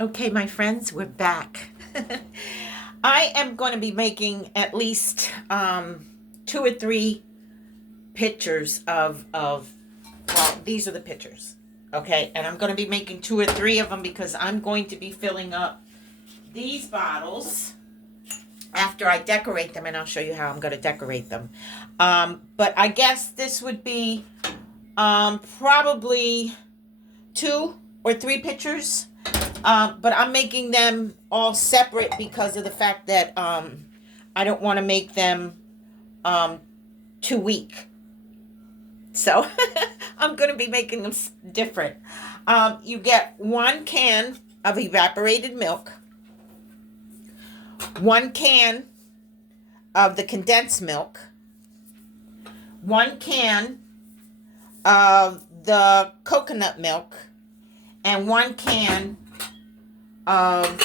Okay, my friends, we're back. I am going to be making at least two or three pictures of well, these are the pictures. Okay, and I'm going to be making two or three of them because I'm going to be filling up these bottles after I decorate them, and I'll show you how I'm going to decorate them. But I guess this would be probably two or three pictures. But I'm making them all separate because of the fact that I don't want to make them too weak. So I'm going to be making them different. You get 1 can of evaporated milk, 1 can of the condensed milk, 1 can of the coconut milk, and 1 can of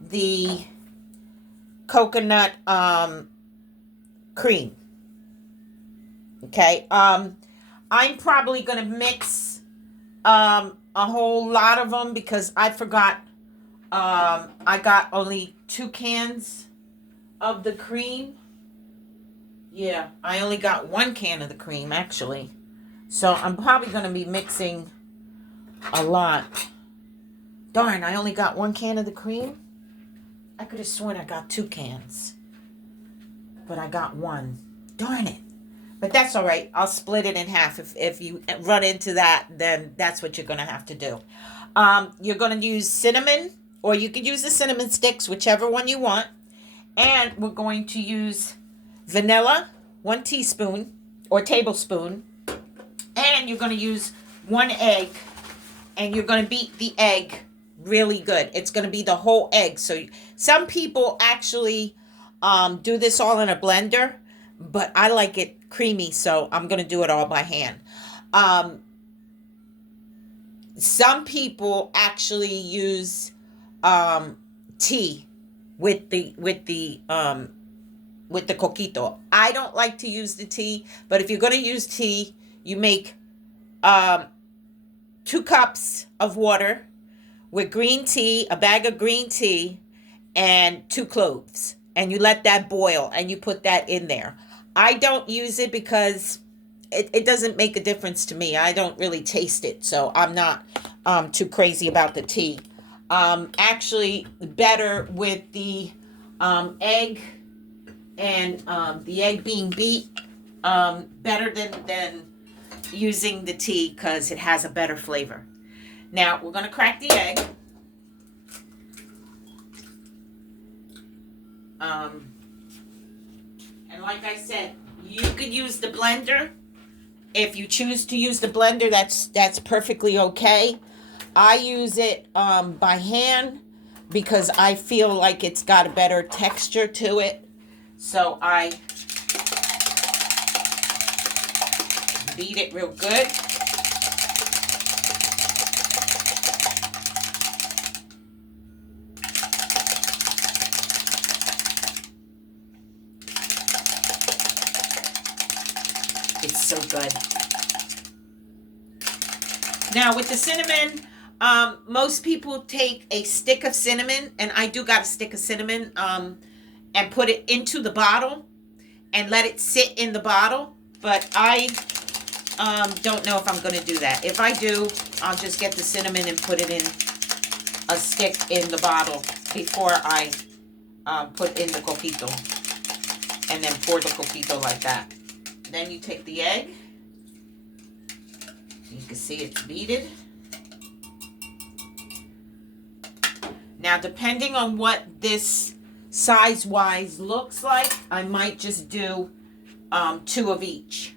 the coconut cream. Okay. I'm probably going to mix a whole lot of them because I forgot I got only 2 cans of the cream. Yeah, I only got 1 can of the cream actually. So I'm probably going to be mixing a lot. Darn, I only got 1 can of the cream. I could have sworn I got 2 cans. But I got one. Darn it. But that's all right. I'll split it in half. If you run into that, then that's what you're going to have to do. You're going to use cinnamon, or you could use the cinnamon sticks, whichever one you want. And we're going to use vanilla, 1 teaspoon or tablespoon. And you're going to use 1 egg. And you're going to beat the egg really good. It's going to be the whole egg. So some people actually do this all in a blender, but I like it creamy, so I'm going to do it all by hand. Some people actually use tea with the coquito. I don't like to use the tea, but if you're going to use tea, you make 2 cups of water with green tea, a bag of green tea, and 2 cloves. And you let that boil and you put that in there. I don't use it because it doesn't make a difference to me. I don't really taste it, so I'm not too crazy about the tea. Actually, better with the egg and the egg being beat, better than using the tea because it has a better flavor. Now, we're going to crack the egg. And like I said, you could use the blender. If you choose to use the blender, that's perfectly okay. I use it by hand because I feel like it's got a better texture to it. So I beat it real good. It's so good. Now with the cinnamon, most people take a stick of cinnamon, and I do got a stick of cinnamon, and put it into the bottle and let it sit in the bottle. But I don't know if I'm going to do that. If I do, I'll just get the cinnamon and put it in a stick in the bottle before I put in the coquito, and then pour the coquito like that. Then you take the egg. You can see it's beaten. Now, depending on what this size-wise looks like, I might just do 2 of each.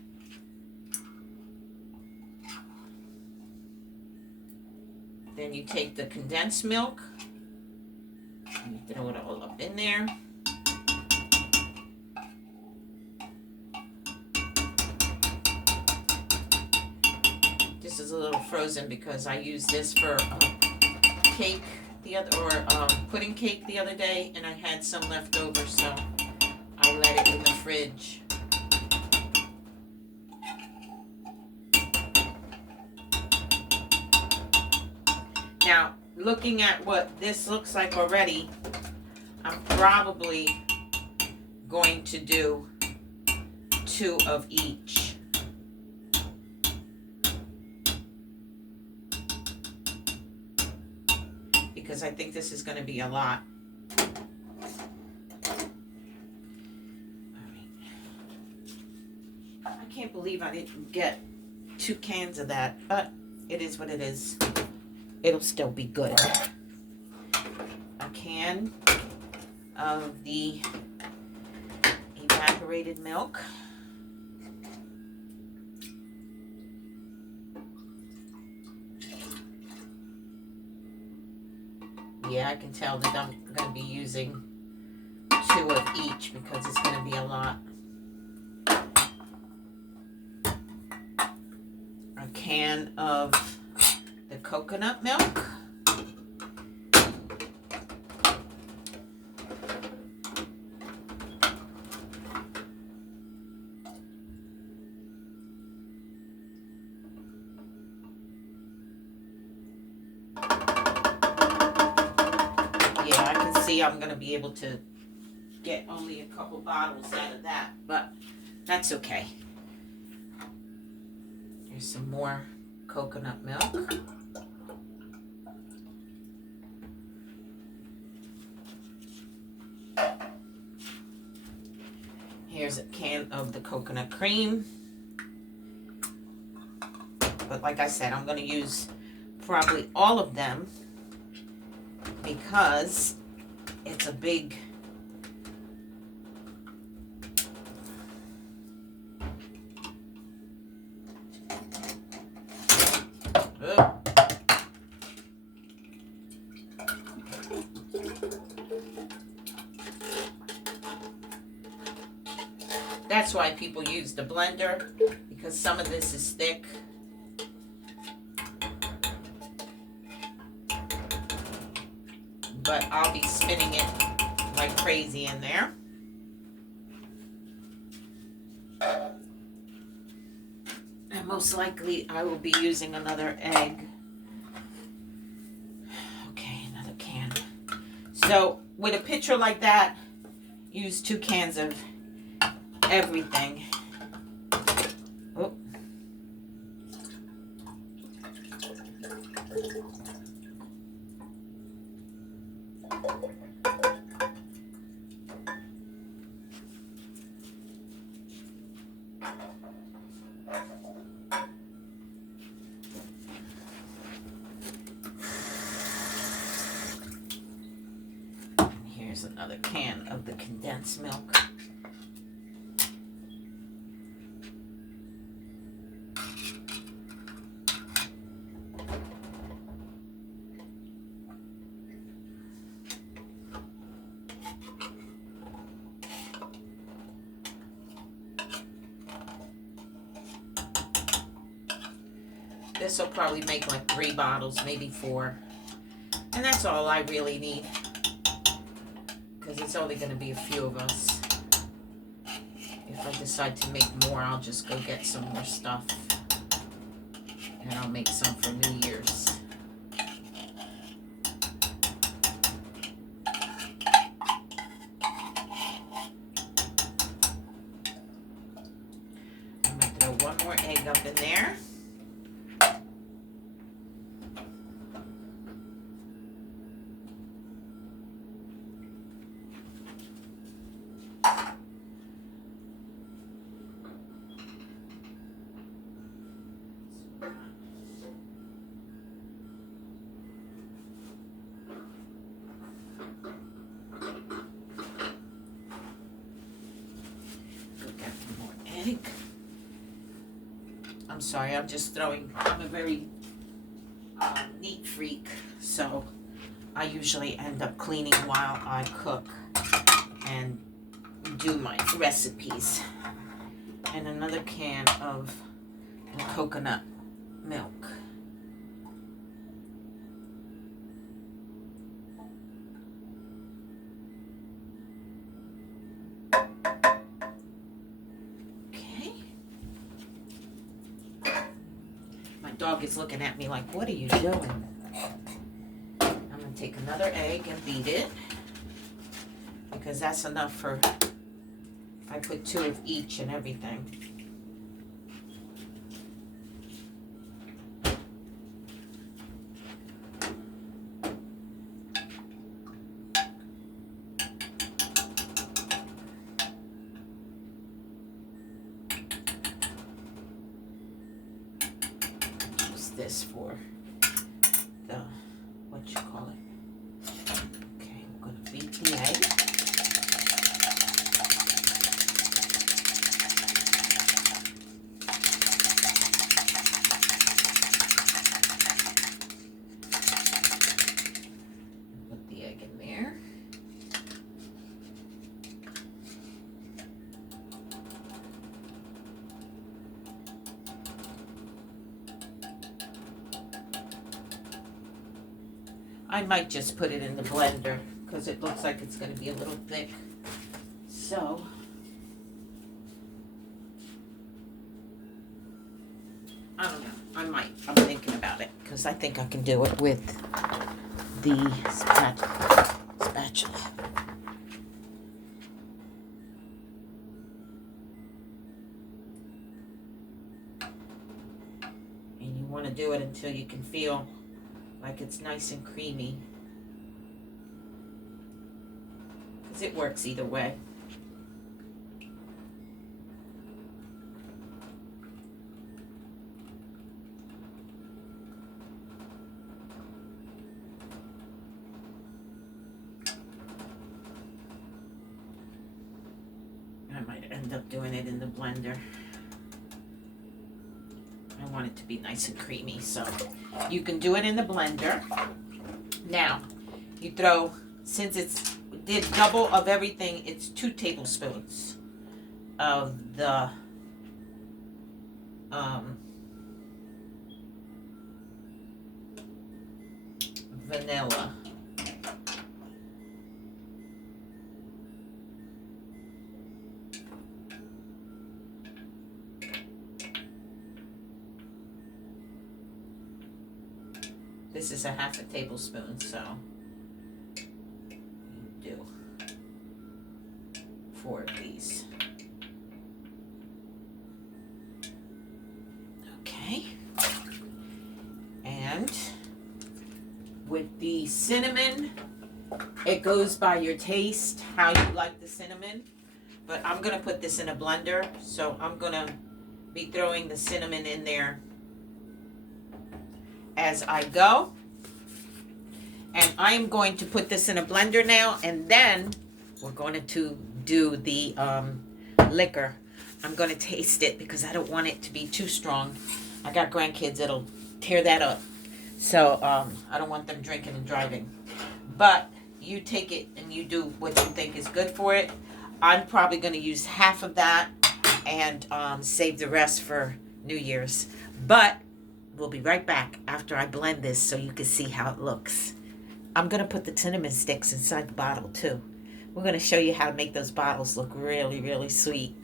Then you take the condensed milk. You throw it all up in there. This is a little frozen because I used this for cake pudding cake the other day, and I had some left over, so I let it in the fridge. Now, looking at what this looks like already, I'm probably going to do 2 of each. Because I think this is going to be a lot. I can't believe I didn't get 2 cans of that, but it is what it is. It'll still be good. A can of the evaporated milk. Yeah, I can tell that I'm going to be using 2 of each because it's going to be a lot. A can of the coconut milk. Yeah, I can see I'm going to be able to get only a couple bottles out of that, but that's okay. Here's some more coconut milk. Here's a can of the coconut cream. But like I said, I'm going to use probably all of them because it's a big That's why people use the blender, because some of this is thick. But I'll be spinning it like crazy in there. And most likely I will be using another egg. Okay, another can. So with a pitcher like that, use 2 cans of everything. Oh. Here's another can of the condensed milk. This will probably make like 3 bottles, maybe 4. And that's all I really need. Because it's only going to be a few of us. If I decide to make more, I'll just go get some more stuff. And I'll make some for New Year's. I'm going to throw 1 more egg up in there. I'm sorry, I'm just throwing, I'm a very neat freak, so I usually end up cleaning while I cook and do my recipes. And another can of the coconut milk. Dog is looking at me like, what are you doing? take another egg and beat it, because that's enough for, I put 2 of each and everything. Use this for the, what you call it. Okay, I'm going to beat the egg. Put the egg in there. I might just put it in the blender because it looks like it's going to be a little thick. So, I don't know. I might. I'm thinking about it because I think I can do it with the spatula. And you want to do it until you can feel like it's nice and creamy, because it works either way. I might end up doing it in the blender. I want it to be nice and creamy, so you can do it in the blender. Now, you throw, since it's did double of everything, it's 2 tablespoons of the vanilla. This is a 1/2 tablespoon, so you do 4 of these. Okay. And with the cinnamon, it goes by your taste, how you like the cinnamon. But I'm going to put this in a blender, so I'm going to be throwing the cinnamon in there as I go. And I'm going to put this in a blender now, and then we're going to do the liquor. I'm going to taste it because I don't want it to be too strong. I got grandkids that'll tear that up. So I don't want them drinking and driving. But you take it and you do what you think is good for it. I'm probably going to use 1/2 of that and save the rest for New Year's. But we'll be right back after I blend this so you can see how it looks. I'm going to put the cinnamon sticks inside the bottle too. We're going to show you how to make those bottles look really, really sweet.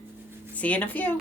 See you in a few.